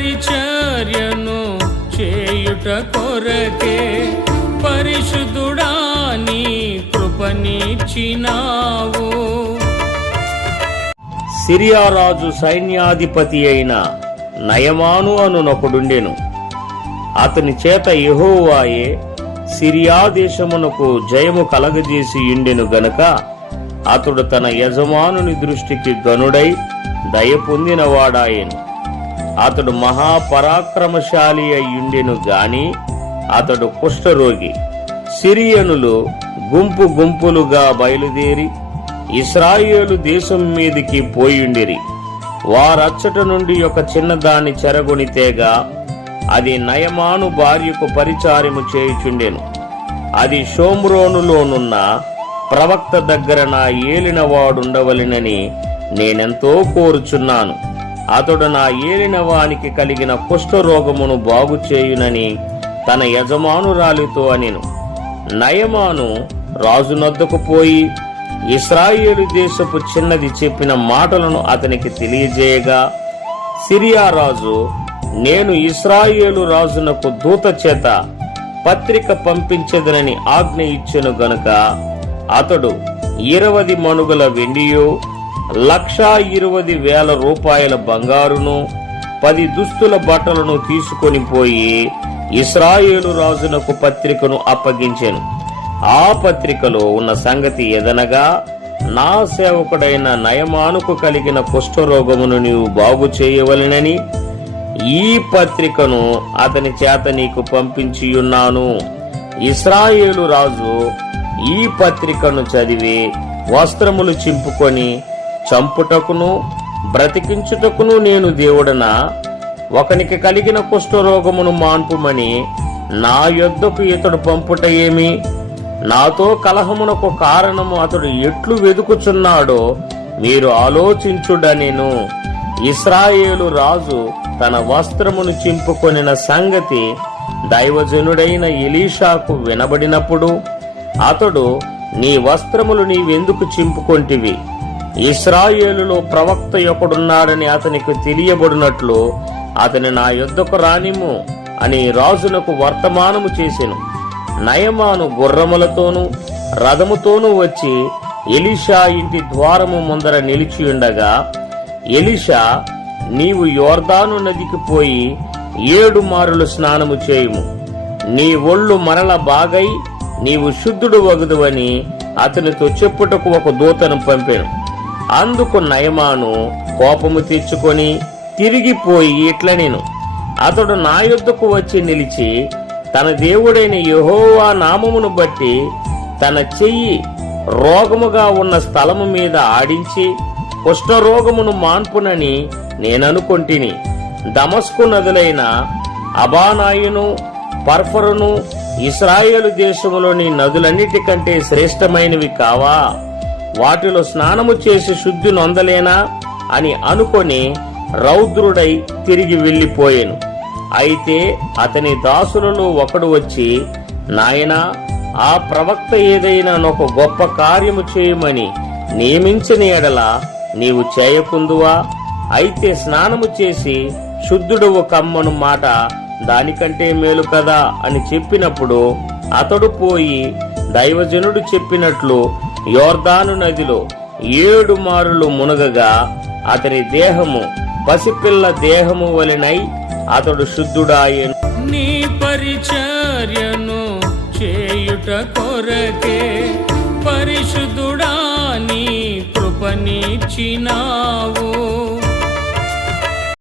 పరిచర్యను చేయుట కొరకే పరిశుద్ధుడా నీ కృపనిచ్చినావు. సిరియా రాజు సైన్యాధిపతి అయిన నయమాను అనునొకడుండెను. అతని చేత యహోవాయే సిరియా దేశమునకు జయము కలగజేసి ఉండెను గనుక అతడు తన యజమానుని దృష్టికి గనుడై దయ పొందినవాడాయను. అతడు మహాపరాక్రమశాలి అయ్యుండెను గాని అతడు కుష్ఠరోగి. సిరియనులు గుంపు గుంపులుగా బయలుదేరి ఇస్రాయేలు దేశం మీదికి పోయుండిరి. వారచ్చట నుండి ఒక చిన్నదాన్ని చెరగొనితేగా అది నయమాను భార్యకు పరిచారము చేయుచుండెను. అది షోమ్రోనులోనున్న ప్రవక్త దగ్గర నా ఏలినవాడుండవలెనని నేనెంతో కోరుచున్నాను. అతడు నా ఏలినవానికి కలిగిన కుష్ఠరోగమును బాగు చేయునని తన యజమానురాలితో అనిను. నయమాను రాజునొద్దకు పోయి ఇస్రాయేలు దేశపు చిన్నది చెప్పిన మాటలను అతనికి తెలియజేయగా సిరియా రాజు నేను ఇస్రాయేలు రాజునకు దూత చేత పత్రిక పంపించదనని ఆజ్ఞ ఇచ్చెను గనుక అతడు ఇరవది మణుగుల వెండియో లక్షా ఇరవై వేల రూపాయల బంగారును పది దుస్తుల బట్టలను తీసుకొని పోయి ఇస్రాయేలు రాజునకు పత్రికను అప్పగించాను. ఆ పత్రికలో ఉన్న సంగతి ఎదనగా నా సేవకుడైన నయమానుకు కలిగిన కుష్ఠరోగమును నీవు బాగు చేయవలెనని ఈ పత్రికను అతని చేత నీకు పంపించియున్నాను. ఇస్రాయేలు రాజు ఈ పత్రికను చదివి వస్త్రములు చింపుకొని చంపుటకును బ్రతికించుటకును నేను దేవుడన? ఒకనికి కలిగిన కుష్ఠరోగమును మాన్పుమని నా యొద్దకు ఇతడు పంపుట ఏమి? నాతో కలహమునకు కారణము అతడు ఎట్లు వెదుకుచున్నాడో మీరు ఆలోచించుడనేను. ఇస్రాయేలు రాజు తన వస్త్రమును చింపుకొనిన సంగతి దైవజనుడైన ఇలీషాకు వినబడినప్పుడు అతడు నీ వస్త్రములు నీవెందుకు చింపుకొంటివి? ఇస్రాయేలులో ప్రవక్త ఒకడున్నాడని అతనికి తెలియబడినట్లు అతని నా యుద్ధకు రానిము అని రాజునకు వర్తమానము చేసెను. నయమాను గుర్రములతోనూ రథముతోనూ వచ్చి ఎలిషా ఇంటి ద్వారము ముందర నిలిచియుండగా ఎలిషా నీవు యోర్దాను నదికి పోయి ఏడు మారులు స్నానము చేయుము. నీ ఒళ్ళు మరల బాగై నీవు శుద్ధుడు వగదువని అతనితో చెప్పుటకు ఒక దూతను పంపాను. అందుకు నయమాను కోపము తెచ్చుకొని తిరిగిపోయి ఇట్ల నేను. అతడు నా యుద్ధకు వచ్చి నిలిచి తన దేవుడైన యహోవా నామమును బట్టి తన చెయ్యి రోగముగా ఉన్న స్థలము మీద ఆడించి కుష్ఠరోగమును మాన్పునని నేననుకొంటిని. దమస్కు నదులైన అబానాయును పర్ఫరును ఇస్రాయేలు దేశములోని నదులన్నిటికంటే శ్రేష్టమైనవి కావా? వాటిలో స్నానము చేసి శుద్ధి నొందలేనా అని అనుకొని రౌద్రుడై తిరిగి వెళ్ళిపోయాను అయితే అతని దాసులలో ఒకడు వచ్చి నాయనా ఆ ప్రవక్త ఏదైనా ఒక గొప్ప కార్యము చేయమని నియమించిన ఎడల నీవు చేయకుందువా? అయితే స్నానము చేసి శుద్ధుడువు కమ్మను మాట దానికంటే మేలు కదా అని చెప్పినప్పుడు అతడు పోయి దైవజనుడు చెప్పినట్లు యోర్దాను నదిలో ఏడు మారులు మునగగా అతని దేహము పసిపిల్ల దేహము వలెనై అతడు శుద్ధుడాయను. నీ పరిచర్యను చేయుట కొరకే పరిశుద్ధుడా నీ కృపనిచ్చినావు.